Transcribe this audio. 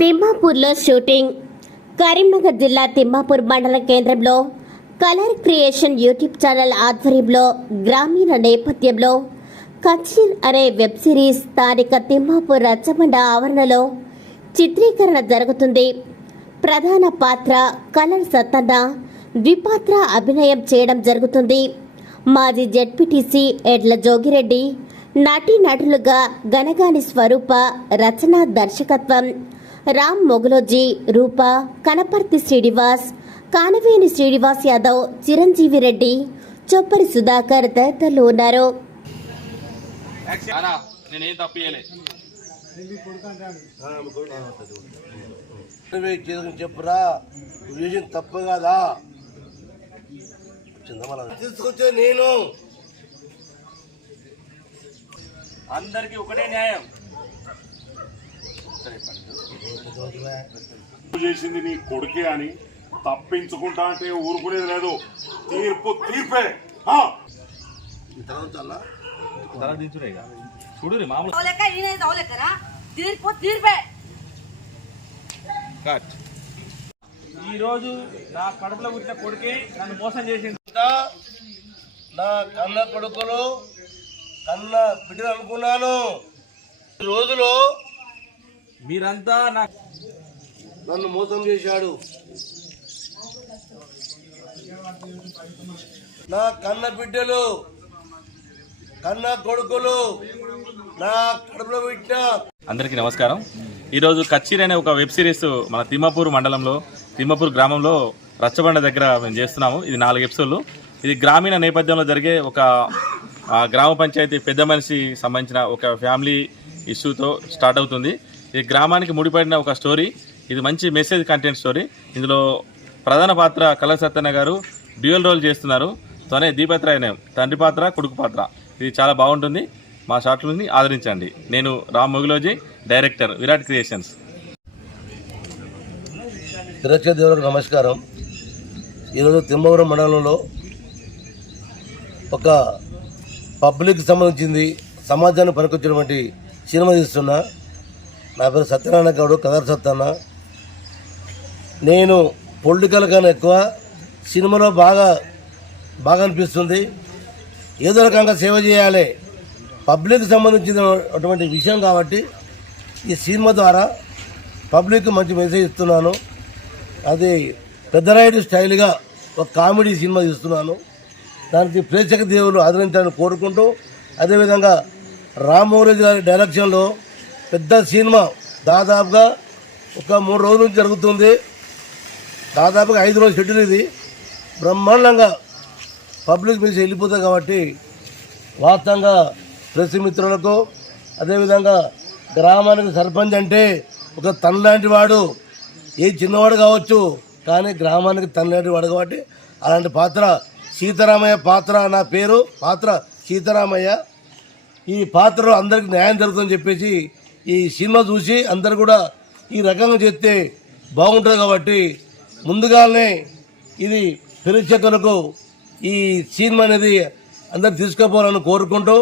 తిమ్మాపూర్లో shooting. Karimnagar జిల్లా తిమ్మాపూర్ మండల కేంద్రంలో కలర్ క్రియేషన్ యూట్యూబ్ ఛానల్ ఆధ్వర్యంలో గ్రామీణ నేపథ్యంలో కచ్చిన్ అనే వెబ్ సిరీస్ స్థానిక తిమ్మాపూర్ రచ్చబండ ఆవరణలో చిత్రీకరణ జరుగుతుంది. ప్రధాన పాత్ర కలర్ సత్తన్న ద్విపాత్ర అభినయం చేయడం జరుగుతుంది. మాజీ జెడ్పీటీసీ ఎడ్ల జోగిరెడ్డి నటీ నటులుగా గనగాని స్వరూప రచన దర్శకత్వం రామ్ మొగలోజీ రూప కనపర్తి శ్రీనివాస్ కానవేని శ్రీనివాస్ యాదవ్ చిరంజీవి రెడ్డి చొప్పరి సుధాకర్ తదితరులు ఉన్నారు. చెప్పురా తప్పు కాదా? తీసుకొచ్చే నేను. అందరికి ఒకటే న్యాయం తప్పు చేసింది నీ కొడుకే అని తప్పించుకుంటా అంటే ఊరుకునేది లేదు. తీర్పు తీర్పే. ఆ! ఈ చూడు తీర్పు తీర్పే. ఈ రోజు నా కడుపులో పుట్టిన కొడుకే నన్ను మోసం చేసింది నా కన్న కొడుకులు కన్న బిడ్డలు అనుకున్నాను. ఈ రోజులో మీరంతా నా నన్ను మోసం చేశాడు. నా కన్న బిడ్డలు కన్న కొడుకులు నా కడుపులో పెట్టిన అందరికీ నమస్కారం. ఈరోజు కచ్చీర్ అనే ఒక వెబ్ సిరీస్ మన తిమ్మాపూర్ మండలంలో తిమ్మాపూర్ గ్రామంలో రచ్చబండ దగ్గర మేము చేస్తున్నాము. ఇది నాలుగు ఎపిసోడ్లు. ఇది గ్రామీణ నేపథ్యంలో జరిగే ఒక ఆ, గ్రామ పంచాయతీ పెద్ద మనిషి సంబంధించిన ఒక ఫ్యామిలీ ఇష్యూతో స్టార్ట్ అవుతుంది. ఇది గ్రామానికి ముడిపడిన ఒక స్టోరీ. ఇది మంచి మెసేజ్ కంటెంట్ స్టోరీ ఇందులో ప్రధాన పాత్ర కళ సత్యన్న గారు డ్యూయల్ రోల్ చేస్తున్నారు. తనే దీపత్రాయనం తండ్రి పాత్ర కొడుకు పాత్ర. ఇది చాలా బాగుంటుంది. మా షార్ట్ ఆదరించండి. నేను రామ్ మొగిలోజీ డైరెక్టర్ విరాట్ క్రియేషన్స్. తిరస్క దేవులకు నమస్కారం. ఈరోజు తిమ్మవరం మండలంలో ఒక పబ్లిక్ సంబంధించింది సమాజాన్ని పనికొచ్చినటువంటి సినిమా తీస్తున్నా. నా పేరు సత్యనారాయణ గౌడ్ కదర్ సత్తన్న. నేను పొలిటికల్ కన్నా ఎక్కువ సినిమాలో బాగా బాగా అనిపిస్తుంది. ఏదో రకంగా సేవ చేయాలి. పబ్లిక్ సంబంధించినటువంటి విషయం కాబట్టి ఈ సినిమా ద్వారా పబ్లిక్ మంచి మెసేజ్ ఇస్తున్నాను. అది పెద్దరాయుడు స్టైల్గా ఒక కామెడీ సినిమా తీస్తున్నాను. దానికి ప్రేక్షక దేవులు ఆదరించాలని కోరుకుంటూ అదేవిధంగా రామ్మోహన్ గారి డైరెక్షన్లో పెద్ద సినిమా. దాదాపుగా ఒక మూడు రోజుల నుంచి జరుగుతుంది. దాదాపుగా ఐదు రోజులు షెడ్యూల్ ఇది. బ్రహ్మాండంగా పబ్లిక్ మీద వెళ్ళిపోతుంది కాబట్టి వాస్తవంగా ప్రెస్ మిత్రులకు అదేవిధంగా గ్రామానికి సర్పంచ్ అంటే ఒక తనలాంటి వాడు. ఏ చిన్నవాడు కావచ్చు కానీ గ్రామానికి తనలాంటి వాడు కాబట్టి అలాంటి పాత్ర సీతారామయ్య పాత్ర నా పేరు పాత్ర సీతారామయ్య. ఈ పాత్రలో అందరికీ న్యాయం జరుగుతుందని చెప్పేసి ఈ సినిమా చూసి అందరు కూడా ఈ రకంగా చేస్తే బాగుంటుంది కాబట్టి ముందుగానే ఇది ప్రేక్షకులకు ఈ సినిమా అనేది అందరు తీసుకుపోవాలని కోరుకుంటూ